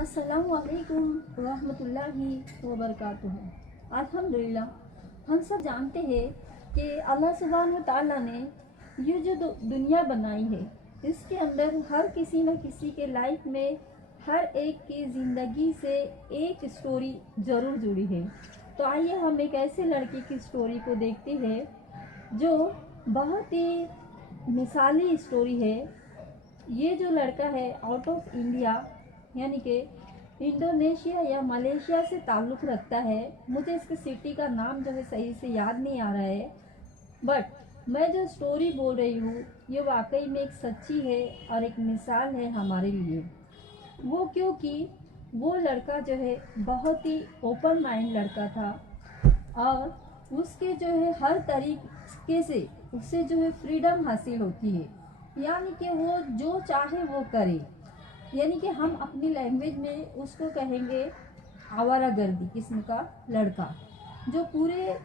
अस्सलामु अलैकुम रहमतुल्लाहि व बरकातुहू। अल्हम्दुलिल्लाह हम सब जानते हैं कि अल्लाह सुब्हान व तआला ने ये जो दुनिया बनाई है, इसके अंदर हर किसी न किसी के लाइफ में हर एक की ज़िंदगी से एक स्टोरी ज़रूर जुड़ी है। तो आइए हम एक ऐसे लड़के की स्टोरी को देखते हैं जो बहुत ही मिसाली स्टोरी है। ये जो लड़का है आउट ऑफ इंडिया यानी कि इंडोनेशिया या मलेशिया से ताल्लुक़ रखता है। मुझे इसके सिटी का नाम जो है सही से याद नहीं आ रहा है, बट मैं जो स्टोरी बोल रही हूँ ये वाकई में एक सच्ची है और एक मिसाल है हमारे लिए। वो क्योंकि वो लड़का जो है बहुत ही ओपन माइंड लड़का था और उसके जो है हर तरीके से उससे जो है फ्रीडम हासिल होती है, यानी कि वो जो चाहे वो करे। यानी कि हम अपनी लैंग्वेज में उसको कहेंगे आवारागर्दी किस्म का लड़का। जो पूरे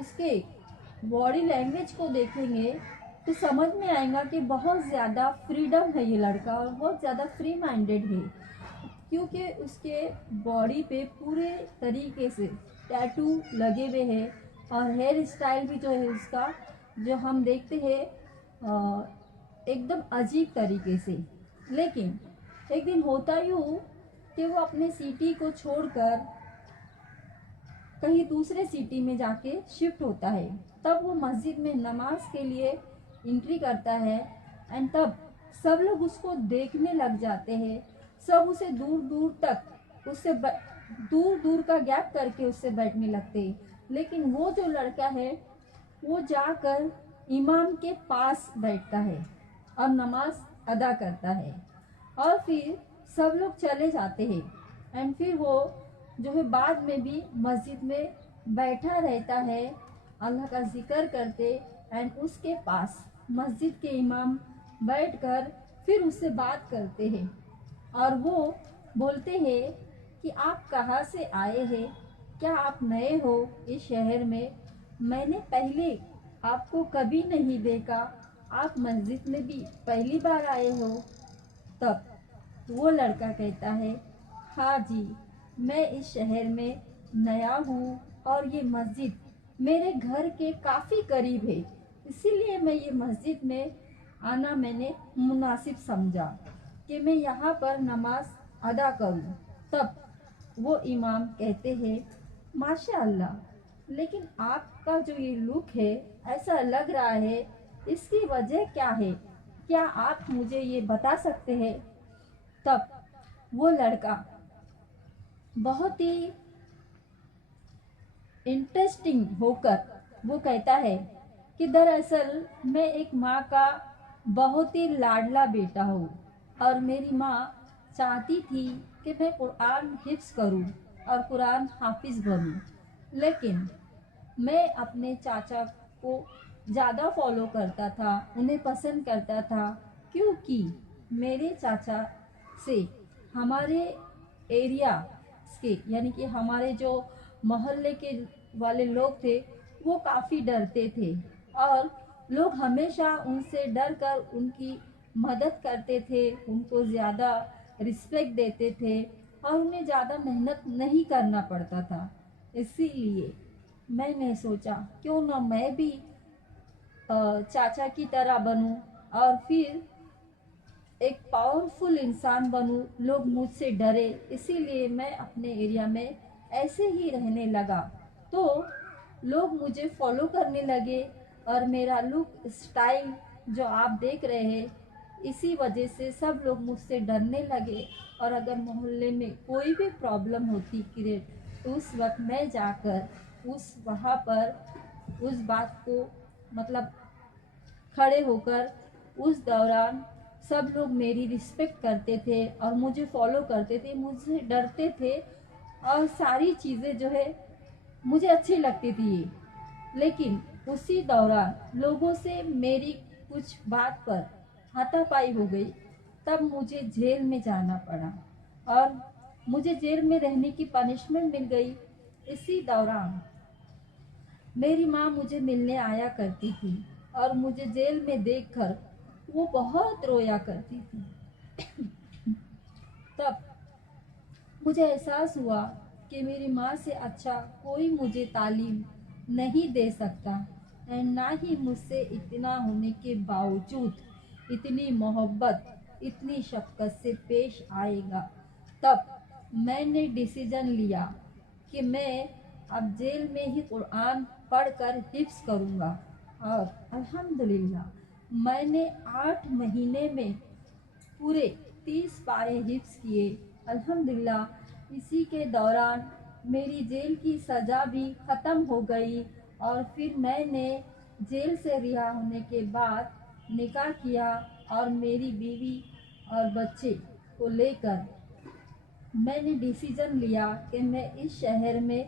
उसके बॉडी लैंग्वेज को देखेंगे तो समझ में आएगा कि बहुत ज़्यादा फ्रीडम है ये लड़का और बहुत ज़्यादा फ्री माइंडेड है, क्योंकि उसके बॉडी पे पूरे तरीके से टैटू लगे हुए हैं और हेयर स्टाइल भी जो है उसका जो हम देखते हैं एकदम अजीब तरीके से। लेकिन एक दिन होता यूँ कि वो अपने सिटी को छोड़कर कहीं दूसरे सिटी में जाके शिफ्ट होता है। तब वो मस्जिद में नमाज के लिए एंट्री करता है एंड तब सब लोग उसको देखने लग जाते हैं। सब उसे दूर दूर तक उससे दूर दूर का गैप करके उससे बैठने लगते हैं। लेकिन वो जो लड़का है वो जाकर इमाम के पास बैठता है और नमाज अदा करता है और फिर सब लोग चले जाते हैं एंड फिर वो जो है बाद में भी मस्जिद में बैठा रहता है अल्लाह का जिक्र करते एंड उसके पास मस्जिद के इमाम बैठकर फिर उससे बात करते हैं और वो बोलते हैं कि आप कहाँ से आए हैं, क्या आप नए हो इस शहर में, मैंने पहले आपको कभी नहीं देखा, आप मस्जिद में भी पहली बार आए हो। तब वो लड़का कहता है हाँ जी, मैं इस शहर में नया हूँ और ये मस्जिद मेरे घर के काफ़ी करीब है, इसीलिए मैं ये मस्जिद में आना मैंने मुनासिब समझा कि मैं यहाँ पर नमाज अदा करूँ। तब वो इमाम कहते हैं माशाअल्लाह, लेकिन आपका जो ये लुक है ऐसा लग रहा है, इसकी वजह क्या है, क्या आप मुझे ये बता सकते हैं। तब वो लड़का बहुत ही इंटरेस्टिंग होकर वो कहता है कि दरअसल मैं एक माँ का बहुत ही लाडला बेटा हूँ और मेरी माँ चाहती थी कि मैं कुरान हिफ्ज़ करूँ और कुरान हाफिज़ बनूँ, लेकिन मैं अपने चाचा को ज़्यादा फॉलो करता था, उन्हें पसंद करता था, क्योंकि मेरे चाचा से हमारे एरिया के यानी कि हमारे जो मोहल्ले के वाले लोग थे वो काफ़ी डरते थे और लोग हमेशा उनसे डर कर उनकी मदद करते थे, उनको ज़्यादा रिस्पेक्ट देते थे और उन्हें ज़्यादा मेहनत नहीं करना पड़ता था। इसीलिए मैंने सोचा क्यों ना मैं भी चाचा की तरह बनूं और फिर एक पावरफुल इंसान बनूं, लोग मुझसे डरे, इसीलिए मैं अपने एरिया में ऐसे ही रहने लगा। तो लोग मुझे फॉलो करने लगे और मेरा लुक स्टाइल जो आप देख रहे हैं, इसी वजह से सब लोग मुझसे डरने लगे और अगर मोहल्ले में कोई भी प्रॉब्लम होती क्रिएट तो उस वक्त मैं जाकर वहाँ पर उस बात को मतलब खड़े होकर उस दौरान सब लोग मेरी रिस्पेक्ट करते थे और मुझे फॉलो करते थे, मुझसे डरते थे और सारी चीज़ें जो है मुझे अच्छी लगती थी ये। लेकिन उसी दौरान लोगों से मेरी कुछ बात पर हाथापाई हो गई, तब मुझे जेल में जाना पड़ा और मुझे जेल में रहने की पनिशमेंट मिल गई। इसी दौरान मेरी माँ मुझे मिलने आया करती थी और मुझे जेल में देखकर वो बहुत रोया करती थी। तब مجھے احساس ہوا کہ میری ماں سے اچھا کوئی مجھے تعلیم نہیں دے سکتا ہے، نہ ہی مجھ سے اتنا ہونے کے باوجود اتنی محبت اتنی شفقت سے پیش آئے گا۔ تب میں نے ڈیسیجن لیا کہ میں اب جیل میں ہی قرآن پڑھ کر حفظ کروں گا، اور الحمدللہ میں نے 8 مہینے میں پورے 30 پارے حفظ کیے۔ الحمدللہ اسی کے دوران میری جیل کی سزا بھی ختم ہو گئی، اور پھر میں نے جیل سے رہا ہونے کے بعد نکاح کیا، اور میری بیوی اور بچے کو لے کر میں نے ڈیسیجن لیا کہ میں اس شہر میں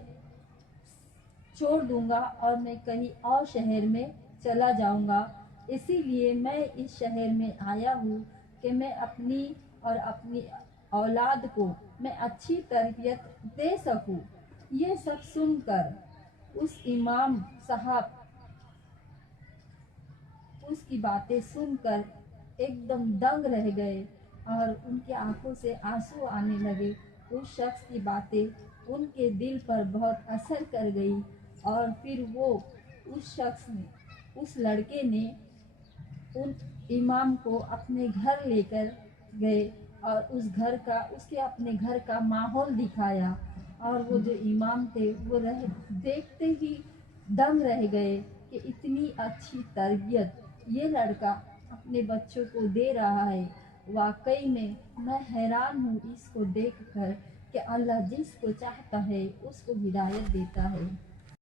چھوڑ دوں گا اور میں کہیں اور شہر میں چلا جاؤں گا۔ اسی لیے میں اس شہر میں آیا ہوں کہ میں اپنی اور اپنی اولاد کو میں اچھی تربیت دے سکوں۔ یہ سب سن کر اس امام صاحب اس کی باتیں سن کر ایک دم دنگ رہ گئے، اور ان کی آنکھوں سے آنسو آنے لگے۔ اس شخص کی باتیں ان کے دل پر بہت اثر کر گئی، اور پھر وہ اس لڑکے نے ان امام کو اپنے گھر لے کر گئے، اور اس کے اپنے گھر کا ماحول دکھایا، اور وہ جو امام تھے وہ دیکھتے ہی دنگ رہ گئے کہ اتنی اچھی تربیت یہ لڑکا اپنے بچوں کو دے رہا ہے۔ واقعی میں حیران ہوں اس کو دیکھ کر کہ اللہ جس کو چاہتا ہے اس کو ہدایت دیتا ہے۔